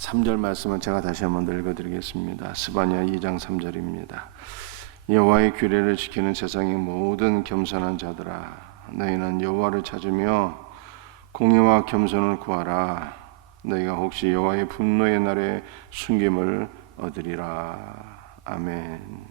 3절 말씀은 제가 다시 한번 읽어드리겠습니다. 스바냐 2장 3절입니다. 여호와의 규례를 지키는 세상의 모든 겸손한 자들아, 너희는 여호와를 찾으며 공의와 겸손을 구하라. 너희가 혹시 여호와의 분노의 날에 숨김을 얻으리라. 아멘.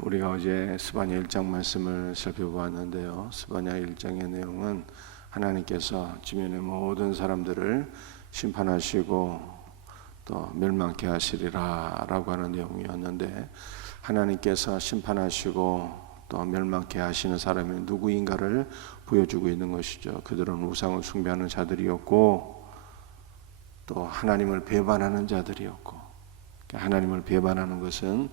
우리가 어제 스바냐 1장 말씀을 살펴보았는데요, 스바냐 1장의 내용은 하나님께서 지면의 모든 사람들을 심판하시고 또 멸망케 하시리라 라고 하는 내용이었는데, 하나님께서 심판하시고 또 멸망케 하시는 사람이 누구인가를 보여주고 있는 것이죠. 그들은 우상을 숭배하는 자들이었고 또 하나님을 배반하는 자들이었고, 하나님을 배반하는 것은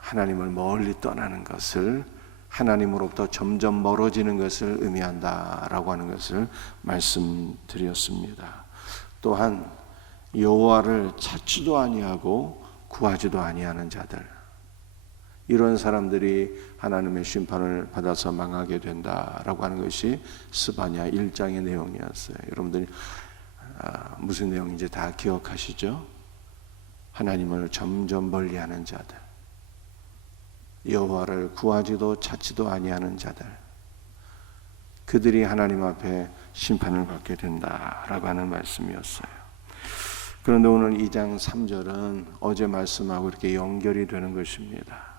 하나님을 멀리 떠나는 것을, 하나님으로부터 점점 멀어지는 것을 의미한다라고 하는 것을 말씀드렸습니다. 또한 여호와를 찾지도 아니하고 구하지도 아니하는 자들, 이런 사람들이 하나님의 심판을 받아서 망하게 된다라고 하는 것이 스바냐 1장의 내용이었어요. 여러분들이 무슨 내용인지 다 기억하시죠? 하나님을 점점 멀리하는 자들, 여호와를 구하지도 찾지도 아니하는 자들, 그들이 하나님 앞에 심판을 받게 된다라고 하는 말씀이었어요. 그런데 오늘 2장 3절은 어제 말씀하고 이렇게 연결이 되는 것입니다.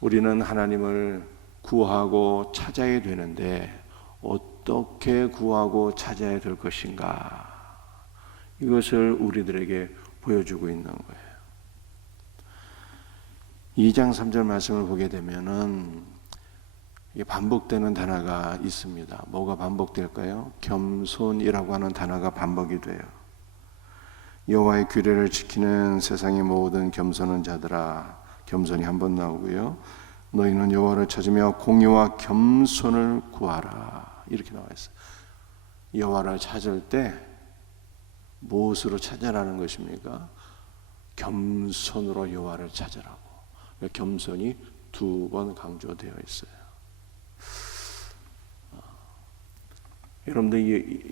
우리는 하나님을 구하고 찾아야 되는데 어떻게 구하고 찾아야 될 것인가, 이것을 우리들에게 보여주고 있는 거예요. 2장 3절 말씀을 보게 되면은 반복되는 단어가 있습니다. 뭐가 반복될까요? 겸손이라고 하는 단어가 반복이 돼요. 여호와의 규례를 지키는 세상의 모든 겸손한 자들아, 겸손이 한 번 나오고요, 너희는 여호와를 찾으며 공의와 겸손을 구하라, 이렇게 나와 있어요. 여호와를 찾을 때 무엇으로 찾아라는 것입니까? 겸손으로 여호와를 찾으라고. 겸손이 2번 강조되어 있어요. 여러분들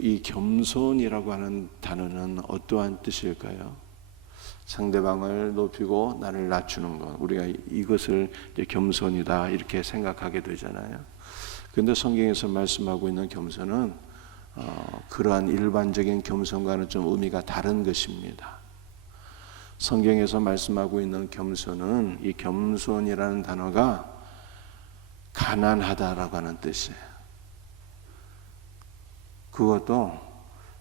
이 겸손이라고 하는 단어는 어떠한 뜻일까요? 상대방을 높이고 나를 낮추는 것, 우리가 이것을 이제 겸손이다 이렇게 생각하게 되잖아요. 그런데 성경에서 말씀하고 있는 겸손은 그러한 일반적인 겸손과는 좀 의미가 다른 것입니다. 성경에서 말씀하고 있는 겸손은, 이 겸손이라는 단어가 가난하다라고 하는 뜻이에요. 그것도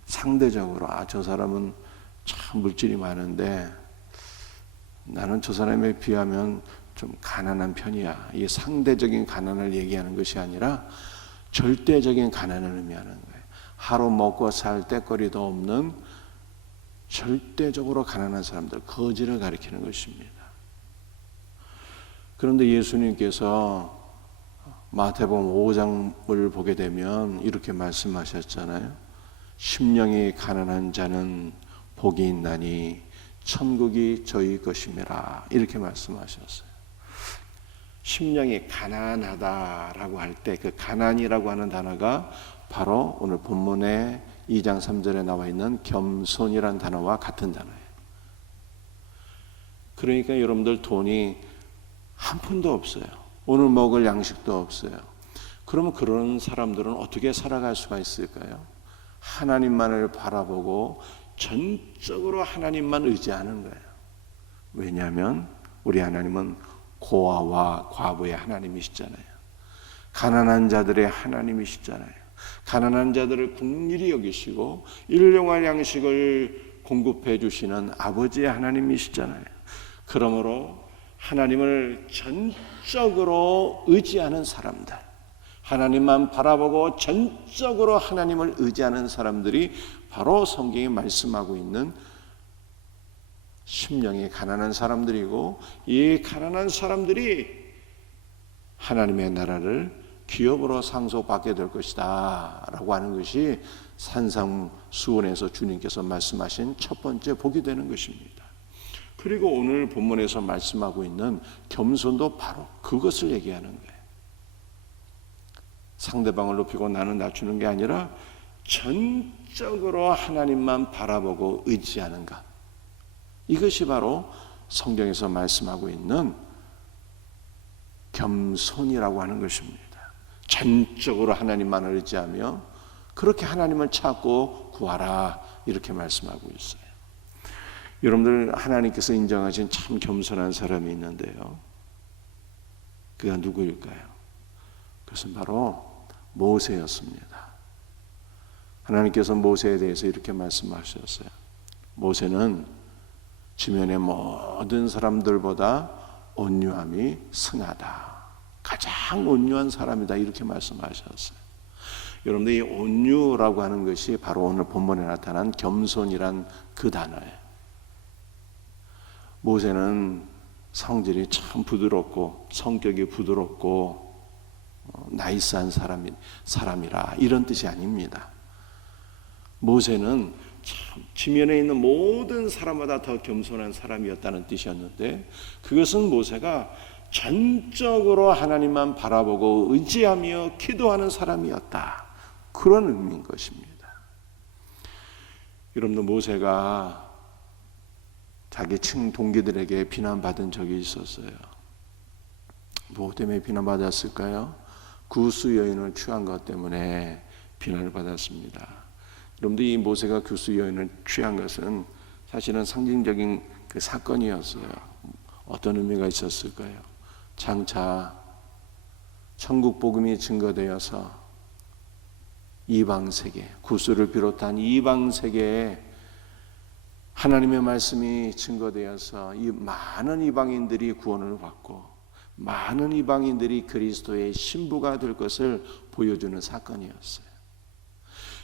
상대적으로, 저 사람은 참 물질이 많은데 나는 저 사람에 비하면 좀 가난한 편이야. 이 상대적인 가난을 얘기하는 것이 아니라 절대적인 가난을 의미하는 거예요. 하루 먹고 살 때거리도 없는 절대적으로 가난한 사람들, 거지를 가리키는 것입니다. 그런데 예수님께서 마태복음 5장을 보게 되면 이렇게 말씀하셨잖아요. 심령이 가난한 자는 복이 있나니 천국이 저희 것임이라, 이렇게 말씀하셨어요. 심령이 가난하다라고 할 때 그 가난이라고 하는 단어가 바로 오늘 본문의 2장 3절에 나와 있는 겸손이라는 단어와 같은 단어예요. 그러니까 여러분들 돈이 한 푼도 없어요. 오늘 먹을 양식도 없어요. 그러면 그런 사람들은 어떻게 살아갈 수가 있을까요? 하나님만을 바라보고 전적으로 하나님만 의지하는 거예요. 왜냐하면 우리 하나님은 고아와 과부의 하나님이시잖아요. 가난한 자들의 하나님이시잖아요. 가난한 자들을 긍휼히 여기시고 일용할 양식을 공급해 주시는 아버지의 하나님이시잖아요. 그러므로 하나님을 전적으로 의지하는 사람들, 하나님만 바라보고 전적으로 하나님을 의지하는 사람들이 바로 성경이 말씀하고 있는 심령이 가난한 사람들이고, 이 가난한 사람들이 하나님의 나라를 기업으로 상속받게 될 것이다 라고 하는 것이 산상수훈에서 주님께서 말씀하신 첫 번째 복이 되는 것입니다. 그리고 오늘 본문에서 말씀하고 있는 겸손도 바로 그것을 얘기하는 거예요. 상대방을 높이고 나는 낮추는 게 아니라 전적으로 하나님만 바라보고 의지하는 것. 이것이 바로 성경에서 말씀하고 있는 겸손이라고 하는 것입니다. 전적으로 하나님만 의지하며 그렇게 하나님을 찾고 구하라, 이렇게 말씀하고 있어요. 여러분들, 하나님께서 인정하신 참 겸손한 사람이 있는데요, 그가 누구일까요? 그것은 바로 모세였습니다. 하나님께서 모세에 대해서 이렇게 말씀하셨어요. 모세는 지면의 모든 사람들보다 온유함이 승하다. 가장 온유한 사람이다, 이렇게 말씀하셨어요. 여러분들, 이 온유라고 하는 것이 바로 오늘 본문에 나타난 겸손이란 그 단어예요. 모세는 성질이 참 부드럽고 성격이 부드럽고 나이스한 사람이라, 이런 뜻이 아닙니다. 모세는 참 지면에 있는 모든 사람보다 더 겸손한 사람이었다는 뜻이었는데, 그것은 모세가 전적으로 하나님만 바라보고 의지하며 기도하는 사람이었다, 그런 의미인 것입니다. 여러분들, 모세가 자기 친 동기들에게 비난받은 적이 있었어요. 뭐 때문에 비난받았을까요? 구스 여인을 취한 것 때문에 비난을 받았습니다. 여러분들, 이 모세가 구스 여인을 취한 것은 사실은 상징적인 그 사건이었어요. 어떤 의미가 있었을까요? 장차 천국 복음이 증거되어서 이방 세계, 구스를 비롯한 이방 세계에 하나님의 말씀이 증거되어서 이 많은 이방인들이 구원을 받고 많은 이방인들이 그리스도의 신부가 될 것을 보여주는 사건이었어요.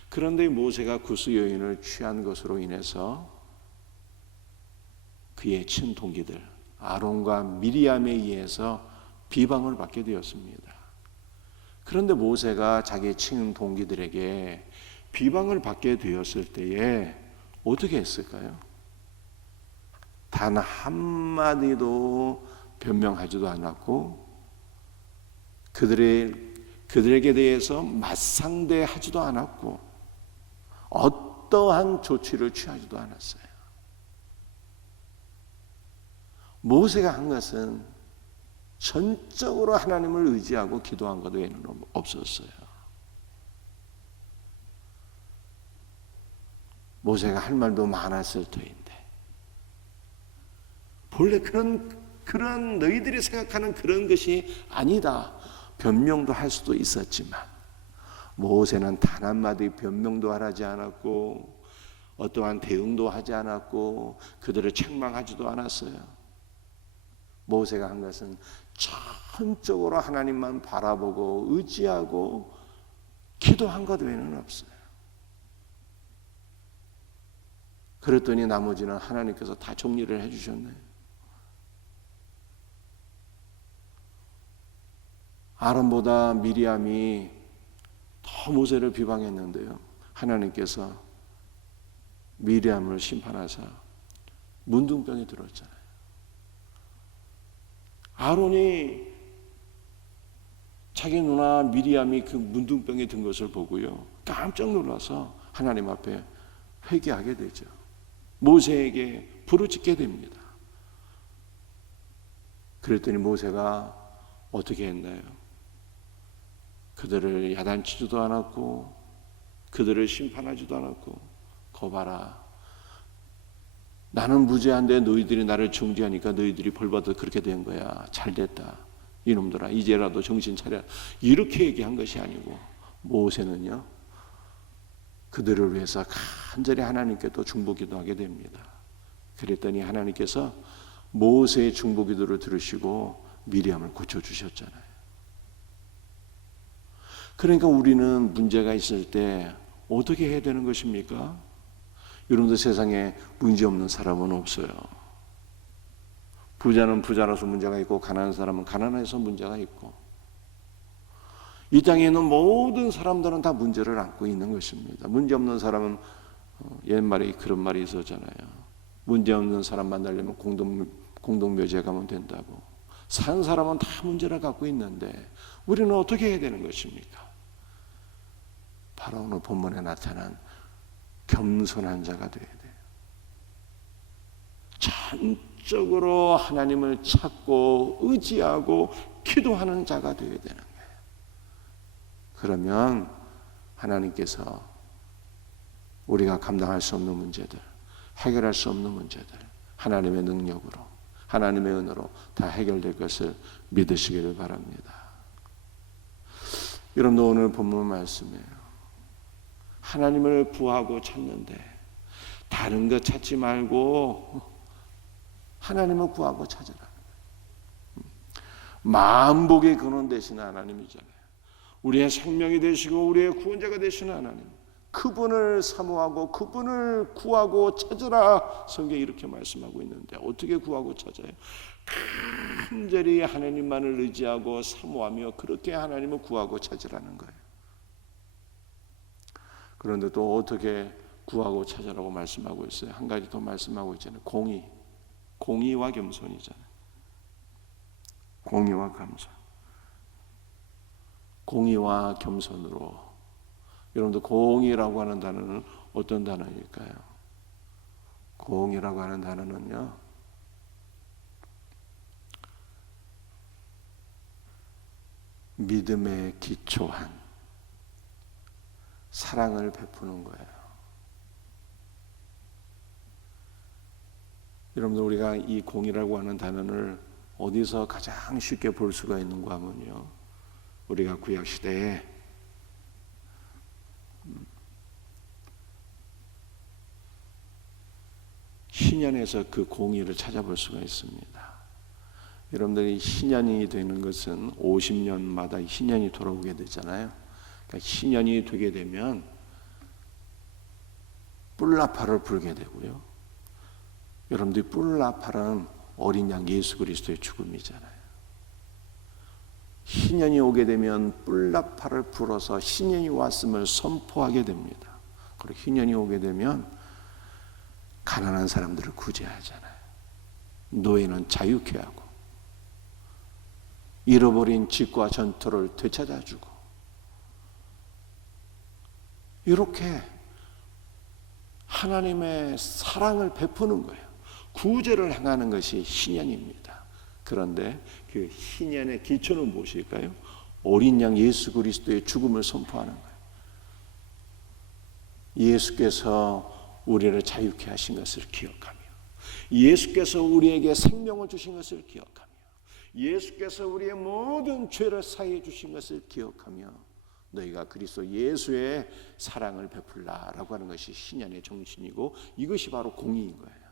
그런데 모세가 구스 여인을 취한 것으로 인해서 그의 친동기들 아론과 미리암에 의해서 비방을 받게 되었습니다. 그런데 모세가 자기의 친동기들에게 비방을 받게 되었을 때에 어떻게 했을까요? 단 한마디도 변명하지도 않았고 그들에게 대해서 맞상대하지도 않았고 어떠한 조치를 취하지도 않았어요. 모세가 한 것은 전적으로 하나님을 의지하고 기도한 것 외에는 없었어요. 모세가 할 말도 많았을 터인데, 본래 그런 너희들이 생각하는 그런 것이 아니다, 변명도 할 수도 있었지만 모세는 단 한마디 변명도 하지 않았고 어떠한 대응도 하지 않았고 그들을 책망하지도 않았어요. 모세가 한 것은 전적으로 하나님만 바라보고 의지하고 기도한 것 외에는 없어요. 그랬더니 나머지는 하나님께서 다 정리를 해주셨네요. 아론보다 미리암이 더 모세를 비방했는데요, 하나님께서 미리암을 심판하사 문둥병이 들었잖아요. 아론이 자기 누나 미리암이 그 문둥병이 든 것을 보고요, 깜짝 놀라서 하나님 앞에 회개하게 되죠. 모세에게 부르짖게 됩니다. 그랬더니 모세가 어떻게 했나요? 그들을 야단치지도 않았고 그들을 심판하지도 않았고, 거봐라, 나는 무죄한데 너희들이 나를 정죄하니까 너희들이 벌받아 그렇게 된 거야. 잘됐다 이놈들아, 이제라도 정신 차려, 이렇게 얘기한 것이 아니고 모세는요, 그들을 위해서 간절히 하나님께 또 중보기도하게 됩니다. 그랬더니 하나님께서 모세의 중보기도를 들으시고 미리암을 고쳐주셨잖아요. 그러니까 우리는 문제가 있을 때 어떻게 해야 되는 것입니까? 여러분들, 세상에 문제 없는 사람은 없어요. 부자는 부자라서 문제가 있고 가난한 사람은 가난해서 문제가 있고, 이 땅에 있는 모든 사람들은 다 문제를 안고 있는 것입니다. 문제 없는 사람은 옛말에 그런 말이 있었잖아요. 문제 없는 사람 만나려면 공동묘지에 가면 된다고. 산 사람은 다 문제를 갖고 있는데 우리는 어떻게 해야 되는 것입니까? 바로 오늘 본문에 나타난 겸손한 자가 되어야 돼요. 전적으로 하나님을 찾고 의지하고 기도하는 자가 되어야 되는 거예요. 그러면 하나님께서 우리가 감당할 수 없는 문제들, 해결할 수 없는 문제들 하나님의 능력으로, 하나님의 은혜로 다 해결될 것을 믿으시기를 바랍니다. 여러분도 오늘 본문 말씀이에요. 하나님을 구하고 찾는데 다른 것 찾지 말고 하나님을 구하고 찾으라. 만복의 근원 되시는 하나님이잖아요. 우리의 생명이 되시고 우리의 구원자가 되시는 하나님, 그분을 사모하고 그분을 구하고 찾으라. 성경이 이렇게 말씀하고 있는데 어떻게 구하고 찾아요? 간절히 하나님만을 의지하고 사모하며 그렇게 하나님을 구하고 찾으라는 거예요. 그런데 또 어떻게 구하고 찾으라고 말씀하고 있어요? 한 가지 더 말씀하고 있잖아요. 공의와 겸손이잖아요. 공의와 겸손. 공의와 겸손으로. 여러분들 공의라고 하는 단어는 어떤 단어일까요? 공의라고 하는 단어는요, 믿음에 기초한 사랑을 베푸는 거예요. 여러분들 우리가 이 공의라고 하는 단어를 어디서 가장 쉽게 볼 수가 있는가 하면요, 우리가 구약시대에 신년에서 그 공의를 찾아볼 수가 있습니다. 여러분들이 신년이 되는 것은 50년마다 신년이 돌아오게 되잖아요. 그러니까 신년이 되게 되면 뿔나팔을 불게 되고요. 여러분들이 뿔나팔은 어린 양 예수 그리스도의 죽음이잖아요. 신년이 오게 되면 뿔나팔을 불어서 신년이 왔음을 선포하게 됩니다. 그리고 신년이 오게 되면 가난한 사람들을 구제하잖아요. 노예는 자유케 하고 잃어버린 집과 전토를 되찾아주고, 이렇게 하나님의 사랑을 베푸는 거예요. 구제를 행하는 것이 신년입니다. 그런데 그 신년의 기초는 무엇일까요? 어린 양 예수 그리스도의 죽음을 선포하는 거예요. 예수께서 우리를 자유케 하신 것을 기억하며, 예수께서 우리에게 생명을 주신 것을 기억하며, 예수께서 우리의 모든 죄를 사해 주신 것을 기억하며 너희가 그리스도 예수의 사랑을 베풀라라고 하는 것이 신년의 정신이고, 이것이 바로 공의인 거예요.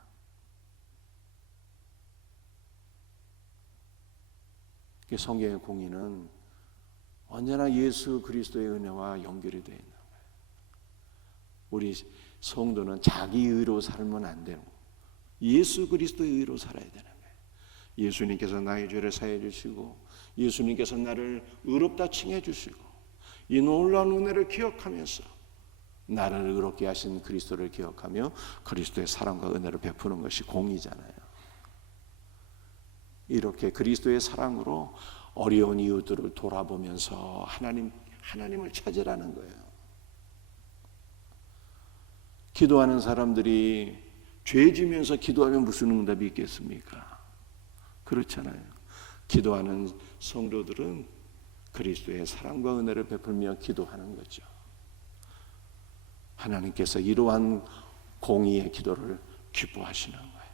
성경의 공의는 언제나 예수 그리스도의 은혜와 연결이 되어 있는 거예요. 우리 성도는 자기 의로 살면 안 되고 예수 그리스도의 의로 살아야 되는 거예요. 예수님께서 나의 죄를 사해 주시고, 예수님께서 나를 의롭다 칭해 주시고, 이 놀라운 은혜를 기억하면서 나를 의롭게 하신 그리스도를 기억하며 그리스도의 사랑과 은혜를 베푸는 것이 공의잖아요. 이렇게 그리스도의 사랑으로 어려운 이웃들을 돌아보면서 하나님을 찾으라는 거예요. 기도하는 사람들이 죄 지면서 기도하면 무슨 응답이 있겠습니까? 그렇잖아요. 기도하는 성도들은 그리스도의 사랑과 은혜를 베풀며 기도하는 거죠. 하나님께서 이러한 공의의 기도를 기뻐하시는 거예요.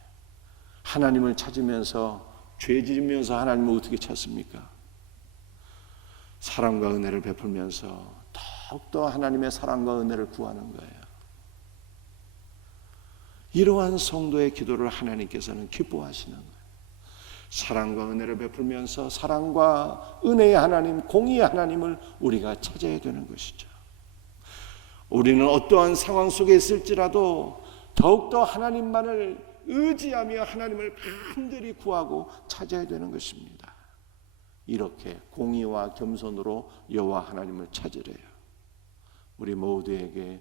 하나님을 찾으면서, 죄 지으면서 하나님을 어떻게 찾습니까? 사랑과 은혜를 베풀면서 더욱더 하나님의 사랑과 은혜를 구하는 거예요. 이러한 성도의 기도를 하나님께서는 기뻐하시는 거예요. 사랑과 은혜를 베풀면서 사랑과 은혜의 하나님, 공의의 하나님을 우리가 찾아야 되는 것이죠. 우리는 어떠한 상황 속에 있을지라도 더욱더 하나님만을 의지하며 하나님을 간절히 구하고 찾아야 되는 것입니다. 이렇게 공의와 겸손으로 여호와 하나님을 찾으래요. 우리 모두에게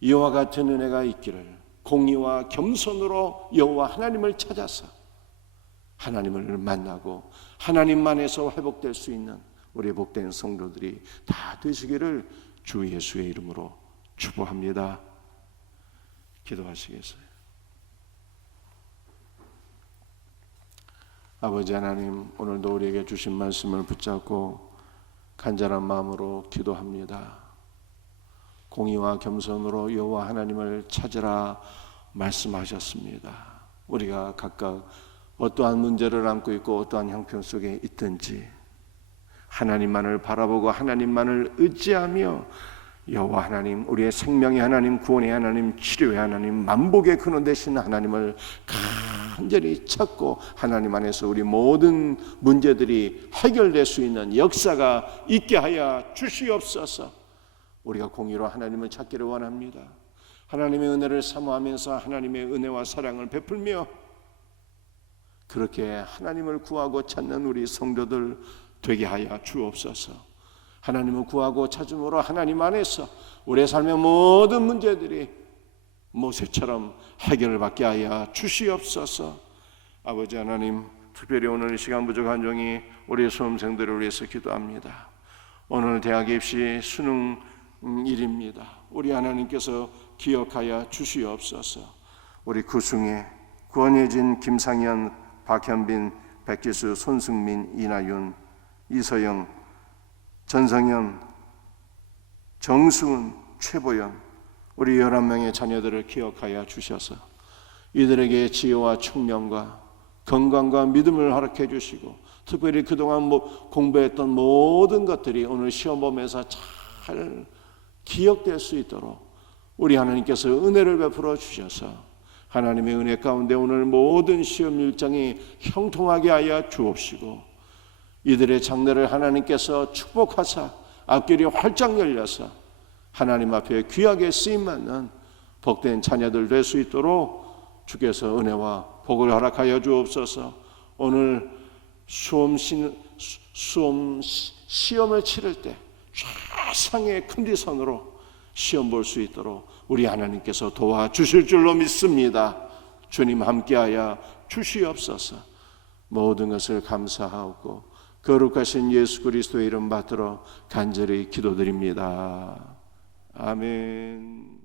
이와 같은 은혜가 있기를, 공의와 겸손으로 여호와 하나님을 찾아서 하나님을 만나고 하나님만에서 회복될 수 있는 우리 복된 성도들이 다 되시기를 주 예수의 이름으로 축복합니다. 기도하시겠어요? 아버지 하나님, 오늘도 우리에게 주신 말씀을 붙잡고 간절한 마음으로 기도합니다. 공의와 겸손으로 여호와 하나님을 찾으라 말씀하셨습니다. 우리가 각각 어떠한 문제를 안고 있고 어떠한 형편 속에 있든지 하나님만을 바라보고 하나님만을 의지하며 여호와 하나님, 우리의 생명의 하나님, 구원의 하나님, 치료의 하나님, 만복의 근원 되신 하나님을 간절히 찾고 하나님 안에서 우리 모든 문제들이 해결될 수 있는 역사가 있게 하여 주시옵소서. 우리가 공의로 하나님을 찾기를 원합니다. 하나님의 은혜를 사모하면서 하나님의 은혜와 사랑을 베풀며 그렇게 하나님을 구하고 찾는 우리 성도들 되게 하여 주옵소서. 하나님을 구하고 찾음으로 하나님 안에서 우리의 삶의 모든 문제들이 모세처럼 해결을 받게 하여 주시옵소서. 아버지 하나님, 특별히 오늘 시간 부족한 종이 우리 수험생들을 위해서 기도합니다. 오늘 대학 입시 수능일입니다. 우리 하나님께서 기억하여 주시옵소서. 우리 구승혜, 권예진, 김상현, 박현빈, 백지수, 손승민, 이나윤, 이서영, 전성현, 정수은, 최보연, 우리 11명의 자녀들을 기억하여 주셔서 이들에게 지혜와 청명과 건강과 믿음을 허락해 주시고 특별히 그동안 공부했던 모든 것들이 오늘 시험 보면서 잘 기억될 수 있도록 우리 하나님께서 은혜를 베풀어 주셔서 하나님의 은혜 가운데 오늘 모든 시험 일정이 형통하게 하여 주옵시고 이들의 장래를 하나님께서 축복하사 앞길이 활짝 열려서 하나님 앞에 귀하게 쓰임받는 복된 자녀들 될 수 있도록 주께서 은혜와 복을 허락하여 주옵소서. 오늘 시험을 치를 때 최상의 컨디션으로 시험 볼 수 있도록 우리 하나님께서 도와주실 줄로 믿습니다. 주님 함께하여 주시옵소서. 모든 것을 감사하고 거룩하신 예수 그리스도의 이름 받들어 간절히 기도드립니다. 아멘.